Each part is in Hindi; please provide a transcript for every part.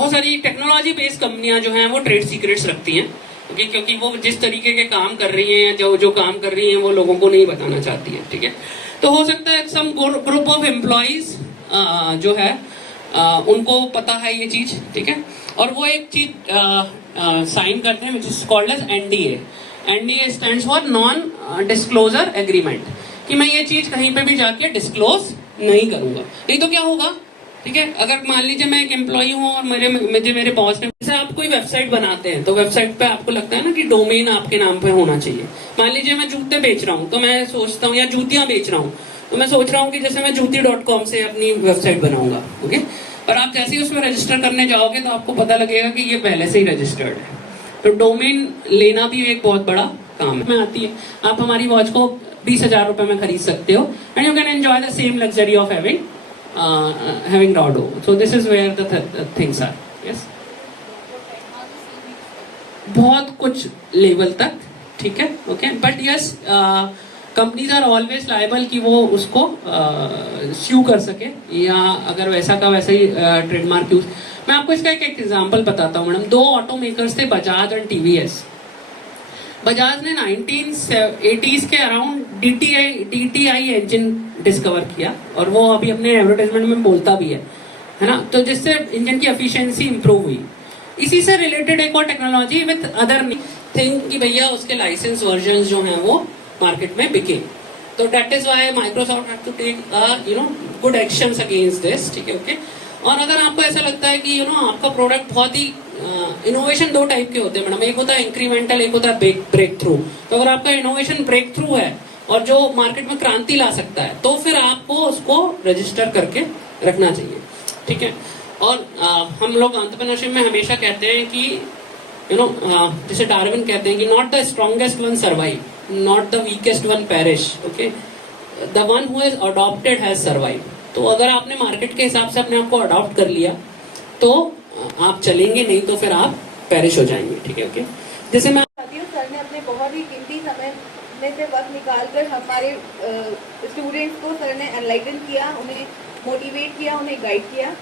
बहुत सारी टेक्नोलॉजी बेस्ड कंपनियां जो हैं वो ट्रेड सीक्रेट्स रखती हैं, ओके, क्योंकि वो जिस तरीके के काम कर रही हैं, जो काम कर रही हैं वो लोगों को नहीं बताना चाहती है, ठीक है। तो हो सकता है सम ग्रुप ऑफ एम्प्लॉइज जो है उनको पता है ये चीज, ठीक है, और वो एक चीज साइन करते हैं which is called as NDA. NDA stands for non disclosure agreement, कि मैं ये चीज कहीं पे भी जाके डिस्क्लोज नहीं करूंगा। नहीं तो क्या होगा, ठीक है, अगर मान लीजिए मैं एक एम्प्लॉई हूँ और मेरे बॉस ने, जैसे आप कोई वेबसाइट बनाते हैं तो वेबसाइट पे आपको लगता है ना कि डोमेन आपके नाम पे होना चाहिए। मान लीजिए मैं जूते बेच रहा हूँ तो मैं सोचता हूँ, या जूतियां बेच रहा हूँ तो मैं सोच रहा हूँ कि जैसे मैं juti.com से अपनी वेबसाइट बनाऊंगा, ओके। और आप जैसे ही उसमें रजिस्टर करने जाओगे तो आपको पता लगेगा कि ये पहले से ही रजिस्टर्ड है। तो डोमेन लेना भी एक बहुत बड़ा काम है। आती है, आप हमारी वॉच को 20,000 रुपए में खरीद सकते हो and you can enjoy the same luxury of having Rado. So this is where the things are. Yes. बहुत कुछ लेवल तक, ठीक है, okay, but yes companies are always liable कि वो उसको स्यू कर सके, या अगर वैसा का वैसा ही ट्रेडमार्क यूज। मैं आपको इसका एक एग्जांपल बताता हूँ मैडम। 2 ऑटो मेकर्स थे, बजाज एंड टीवीएस। बजाज ने 1980s के अराउंड DTI इंजन डिस्कवर किया, और वो अभी अपने एडवर्टाइजमेंट में बोलता भी है ना, तो जिससे इंजन की एफिशिएंसी इंप्रूव हुई। इसी से रिलेटेड एक और टेक्नोलॉजी विद अदर थिंग कि भैया उसके लाइसेंस वर्जन जो हैं वो मार्केट में बिके। तो that is why Microsoft had to take good actions against this, ठीक है, ओके। और अगर आपको ऐसा लगता है कि आपका प्रोडक्ट बहुत ही इनोवेशन 2 टाइप के होते हैं मैडम, एक होता है इंक्रीमेंटल, एक होता है ब्रेक थ्रू। तो अगर आपका इनोवेशन ब्रेक थ्रू है और जो मार्केट में क्रांति ला सकता है, तो फिर आपको उसको रजिस्टर करके रखना चाहिए, ठीक है। और हम लोग एंटरप्रेन्योरशिप में हमेशा कहते हैं कि जैसे डार्विन कहते हैं कि not the strongest one survive, not the weakest one perish, okay, the one who has adopted has survive. तो अगर आपने मार्केट के हिसाब से अपने आप को अडॉप्ट कर लिया तो आप चलेंगे, नहीं तो फिर आप पेरिश हो जाएंगे, ठीक है, ओके। जैसे मैं सर ने अपने बहुत ही कीमती समय में से वक्त निकालकर हमारे स्टूडेंट्स को सर ने एनलाइटन किया, उन्हें मोटिवेट किया, उन्हें गाइड किया।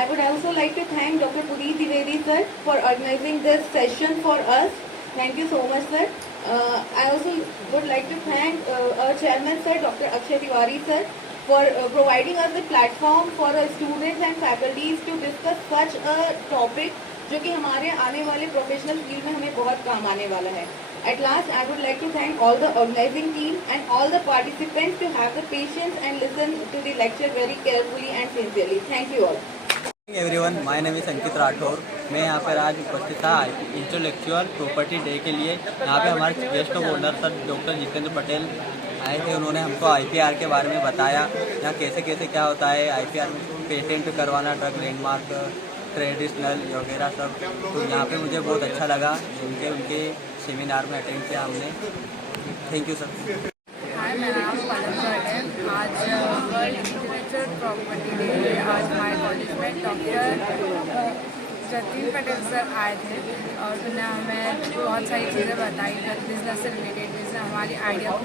I would also like to thank Dr. Puneet Dwivedi sir for organizing this session for us. Thank you so much, sir. I also would like to thank our chairman sir, Dr. Akshay Tiwari sir, for providing us a platform for our students and faculties to discuss such a topic जो कि हमारे आने वाले प्रोफेशनल फील्ड में हमें बहुत काम आने वाला है। At last, I would like to thank all the organizing team and all the participants to have the patience and listen to the lecture very carefully and sincerely. Thank you all. Everyone, my name is Ankit Rathore. मैं यहाँ पर आज उपस्थित था इंटेलेक्चुअल प्रॉपर्टी डे के लिए। यहाँ पे हमारे guest of honour sir doctor Jitendra Patel आए थे। उन्होंने हमको IPR के बारे में बताया, यहाँ कैसे कैसे क्या होता है, IPR में पेटेंट करवाना, ड्रग लैंडमार्क, ट्रेडिशनल वगैरह सब। तो यहाँ पे मुझे बहुत अच्छा लगा उनके सेमिनार में अटेंड किया हमने। Thank you sir. हाय, मेरा नाम पलक है। आज वर्ल्ड इंटेलेक्चुअल प्रॉपर्टी डे आज हमारे कॉलेज में डॉक्टर जतिन पटेल सर आए थे और उन्होंने हमें बहुत सारी चीज़ें बताई बिजनेस से रिलेटेड, जैसे हमारी आइडिया को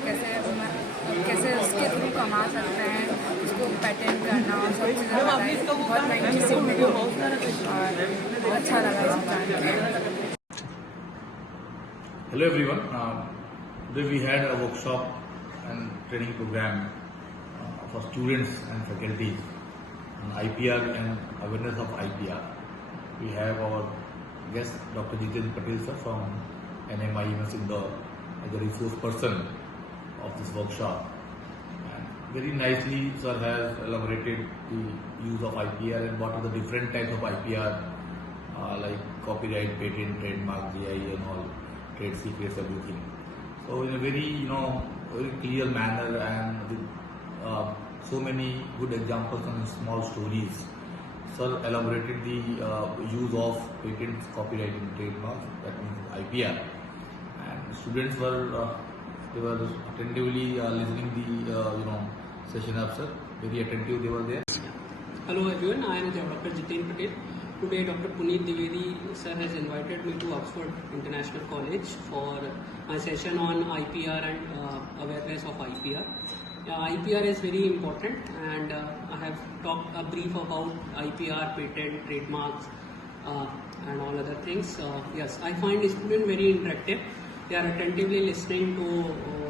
कैसे उसके थ्रू कमा सकते हैं, उसको पेटेंट करना और सब चीज़ें बताई। बहुत नई चीज़ें मिली और बहुत अच्छा लगा इसको जानकर। Hello everyone. Today we had a workshop and training program for students and faculties on IPR and awareness of IPR. We have our guest Dr. Jitendra Patel sir from NMI Indore as the resource person of this workshop. And very nicely sir has elaborated the use of IPR and what are the different types of IPR like copyright, patent, trademark, GI and all. Trade secrets, everything. So in a very very clear manner and with so many good examples and small stories, sir elaborated the use of patents, copyright and trademarks, that means IPR. And students were attentively listening the session up, sir. Very attentive they were there. Hello everyone, I am Dr. Jitendra Patel. Today Dr. Puneet Dwivedi sir has invited me to Oxford International College for my session on IPR and awareness of IPR. IPR is very important and I have talked a brief about IPR, patent, trademarks and all other things. Yes, I find the student very interactive. They are attentively listening to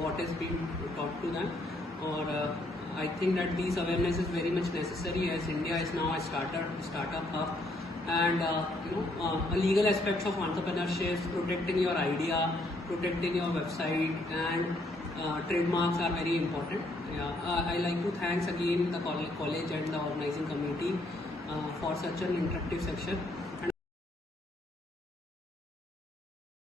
what is being taught to them. Or I think that these awareness is very much necessary as India is now a startup hub, and legal aspects of entrepreneurship, protecting your idea, protecting your website, and trademarks are very important. I like to thanks again the college and the organizing committee for such an interactive section.